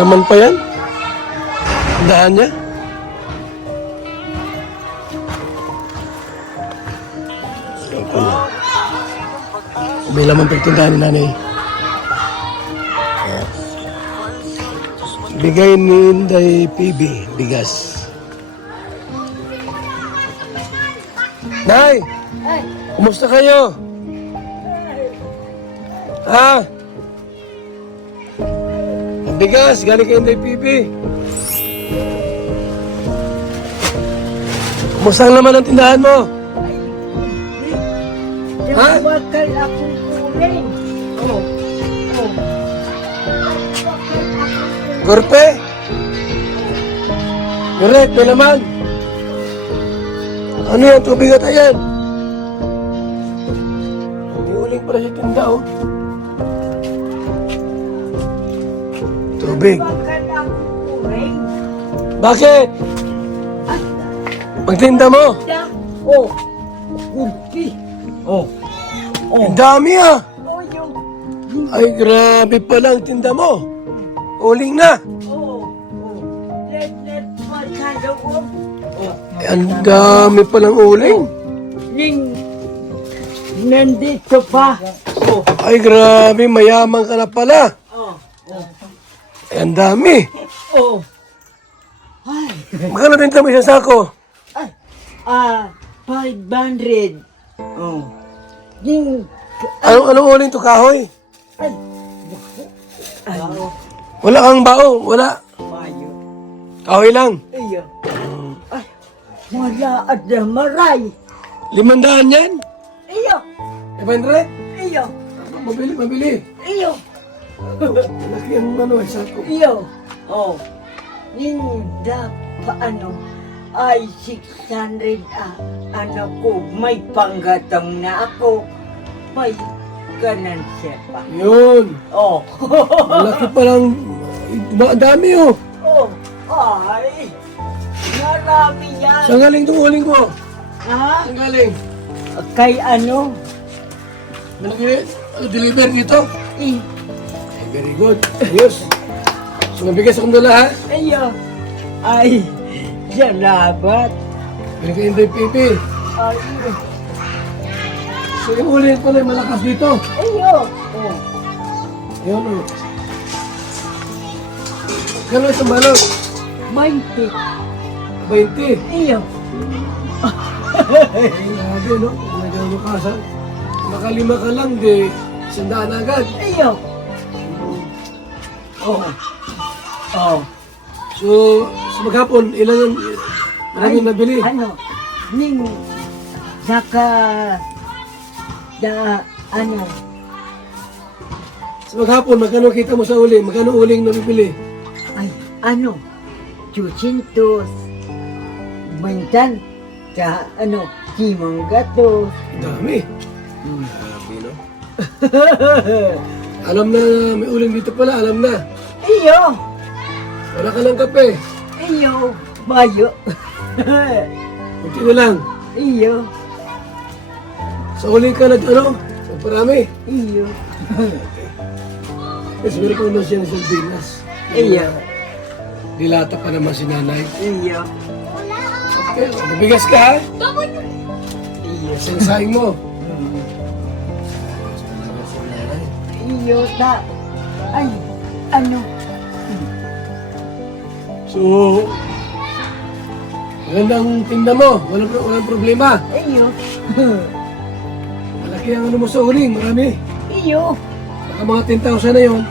laman pa yan? Tindahan niya? Ayan ko na. May laman pa yung tindahan ni nanay. Ayan. Bigay ni Inday PB, bigas. Nay! Kumusta kayo? Ha? Ang bigas, galing kay Inday PB. Kumusta ang laman ng tindahan mo? Ha? Bakal akong kuling. Oh. Gorpe? Correct, may laman. Ano yan? Tubig at ayan. May uling pala sa tinda, oh. Tubig. Bakal akong kuling. Bakit? Magtinda mo? Da. Oh. Kunti. Oh. Ang dami, ah. Oh, yung. Ay, grabe pala ang tinda mo. Uling na. Oh. Let magkaloob. Oh. Ay, ang dami palang uling. Ning. Nandito pa. Oh. Ay, grabe, mayaman ka na pala. Oh. Ay, ang dami. Oh. Ay. Magkano tinda mo isang sako? Ay. 500. Oh. Ning. Anong uling to, kahoy? Ay. Ay. Wala kang bao, wala. Mayo. Kahoy lang. Iyo. Ay. Wala ada maray. 500 yan? Iyo. 500? Iyo. Mabili, mabili. Iyo. Malaki ang ano, sako. Iyo. Oh. Ninda paano ay 600 ano ko may panggatang na ako may ganansya pa. Yun. Oh. Malaki palang, dami oh. Oh. Ay. Marami yan. Saan galing itong uling mo? Ha? Saan galing? Kay ano? Malaki, deliver dito? Eh. Ay, very good. Ayos. So, mabigas akong dala ha? Iyo. Ay. Salamat. Galing kay Inday PP. Ay. So, yung uling pala malakas dito. Iyo. Oh. Yun oh. Kano isang balot? 20. 20. Iyo. Grabe no? Talagang lukasan. Makalima ka lang, di 100 agad. Iyo. Oh. Oh. So, sa maghapon, ilan ang maraming nabili? Ano? Ning naka ano? Sa maghapon, magkano kita mo sa uling? Magkano uling nabibili? Ay, ano? 200. Minsan sa ano? Kimong gato. Ang dami. Grabe no? Alam na, may uling dito pala, alam na. Iyo. Wala ka ng kape. Iyo. Mayo. Kunti na lang. Iyo. Sa uling ka nag, ano? Sa parami. Iyo. Kasi meron ko naman siya ng sardinas. Iyo. Dilata pa naman si nanay. Iyo. Okay, nabigas ka ha? Iyo. Sensayang mo. Iyo ta. Ay, ano? So, magandang tinda mo. Walang problema. Iyo. Malaki ang ano mo sa uling, marami. Iyo. Baka mga 10,000 na yun.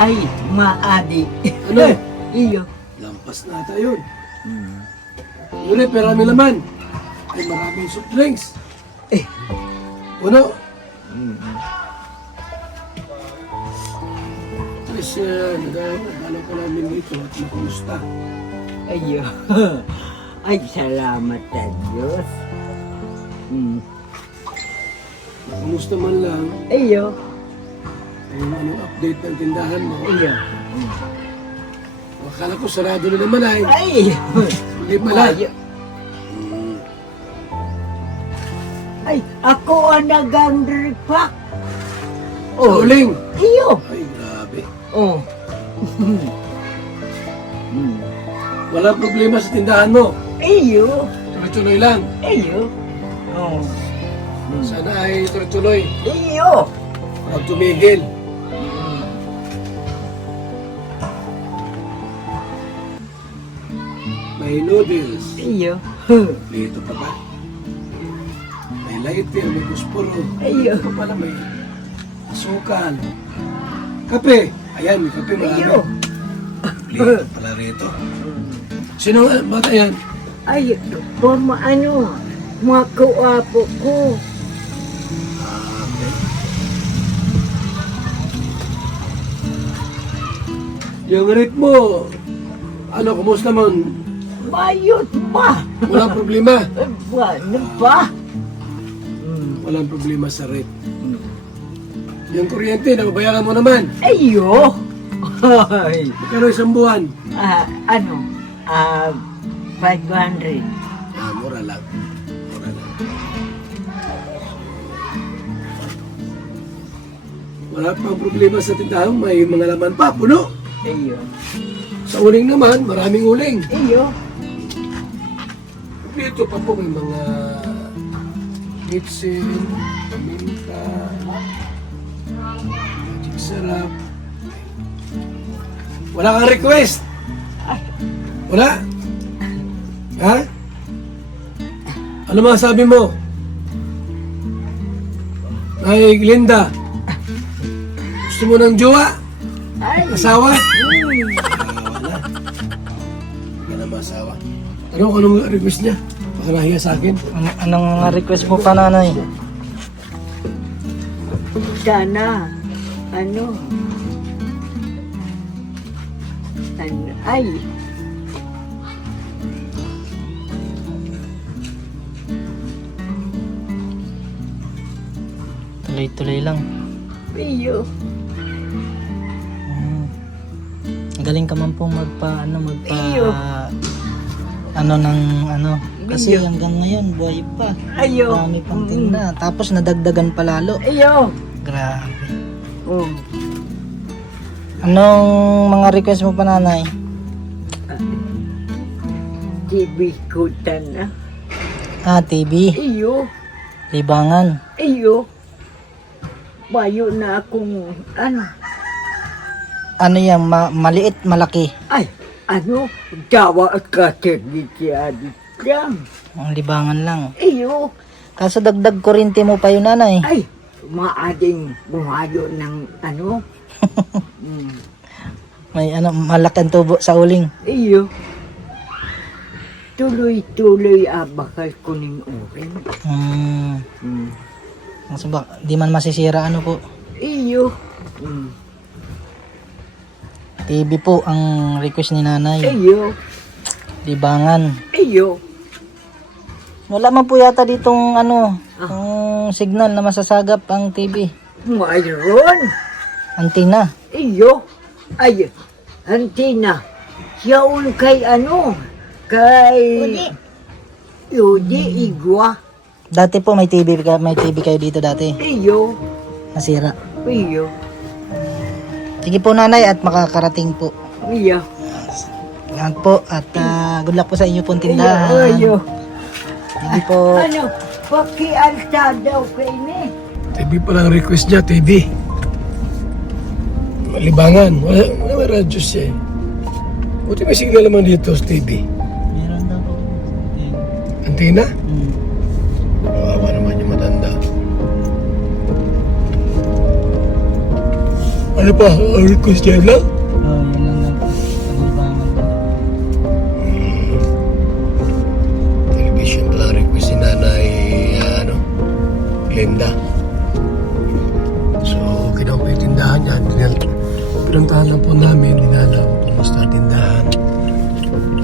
Ay, maadi. Ano? Iyo. Lampas na ata yun. Yun eh, pero may laman. Ay, maraming soft drinks. Eh. Puno. Tapos, nagdalo ko namin dito at makumusta. Ayo. Ay, salamat sa Diyos. Kumusta man lang, Ayo. anong update ng tindahan mo. Ayo. Akala ko sarado na naman ay. Ay! Hindi pala. Ayo. Ay, ako ang nag-underpack. Oh. Uling. Iyo. Ay, grabe. Oh. Walang problema sa tindahan mo. Iyo. Tuloy-tuloy lang. Iyo. Oh. Sana ay tuloy-tuloy. Iyo. Huwag tumigil. May noodles. Iyo. Dito pa ba? May lighter, may pusporo. Iyo. Ito pala may asukal. Kape. Ayan, may kape marami. Iyo. Dito pala rito. Sino bata yan? Ay, forma ano, mga kuwapo ko. Yung rip mo, ano, kumusta man? Bayot ba? Walang problema. Ano ba? Walang problema sa rip. Yung kuryente, nababayaran mo naman. Ayo. Ay. Magkano isang buwan? Ano? 500. Mura lang. Mura lang. Wala pang problema sa tindahan, may mga laman pa, puno. Ayo. Sa uling naman, maraming uling. Ayo. Dito pa po may mga kitsin, paminta, magic sarap. Wala kang request? Wala? Ha? Ano masabi mo? Ay, Linda, gusto mo ng jowa? Ay. Asawa? Wala. Wala na masawa. Ano kung anong request niya? Baka nahiya sa akin. Anong mga request mo pa, nanay? Sana. Ano, ay. Tuloy-tuloy lang. Ayo. Galing ka man po magpa Iyo. kasi Iyo. hanggang ngayon buhay pa. Ayo. Dami pang tinda. Tapos nadagdagan pa lalo. Ayo. Grabe. Oh. Anong mga request mo pa, nanay? Dibikutan na. TV. Iyo. Libangan. Iyo. Bayo na akong ano. Ano yan? Maliit, malaki. Ay, ano? Jawa at kategitiyadit lang. Ang libangan lang. Iyo. Kaso dagdag kuryente mo pa yun, nanay. Ay, maading bumayo ng ano. May malaki ang tubo sa uling. Iyo. Tuloy-tuloy bakal ko ng urin. Kaso di man masisira po. Iyo. TV po ang request ni nanay. Iyo. Libangan. Iyo. Wala man po yata ditong ang signal na masasagap ang TV. Mayroon. Antina. Iyo. Ay, antina. Yaon kay ano? Kay Yudi Igwa. Dati po may TV kayo dito dati. Iyo. Nasira. Iyo. Sige po, nanay, at makakarating po. Iyo. Yan po, at good luck po sa inyo pong tindahan. Iyo. Sige po. Ano? Pakialta daw kay ni. TV pa lang request niya, TV. Libangan. Wala radyo siya eh. Buti may signal naman dito sa TV. Meron daw po. Antina? Kawawa naman yung matanda. Ano pa? Ang request niya lang? Yan lang daw po. Ang libangan daw. Television pa lang request ni Nanay, Linda. So, kinaw po yung tindahan niya. Pinuntahan lang po namin. Dinala po kumusta ang tindahan.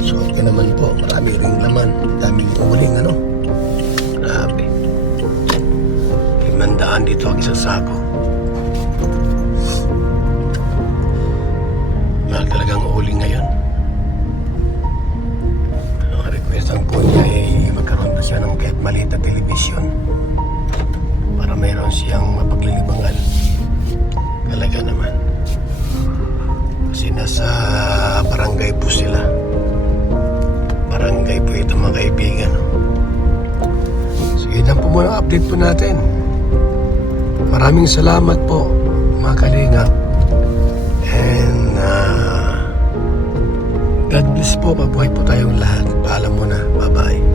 So, okay naman po. Marami ring laman. Daming uling, Grabe. 500 dito ang isang sako. Mahal talagang uling ngayon. Ang request ang po niya ay magkaroon pa siya ng kahit maliit na television para mayroon siyang mapaglilibangan. Talaga naman. Kasi nasa barangay po sila. update po natin. Maraming salamat po, mga kalingap. And God bless po. Mabuhay po tayong lahat. Paalam muna. Bye-bye.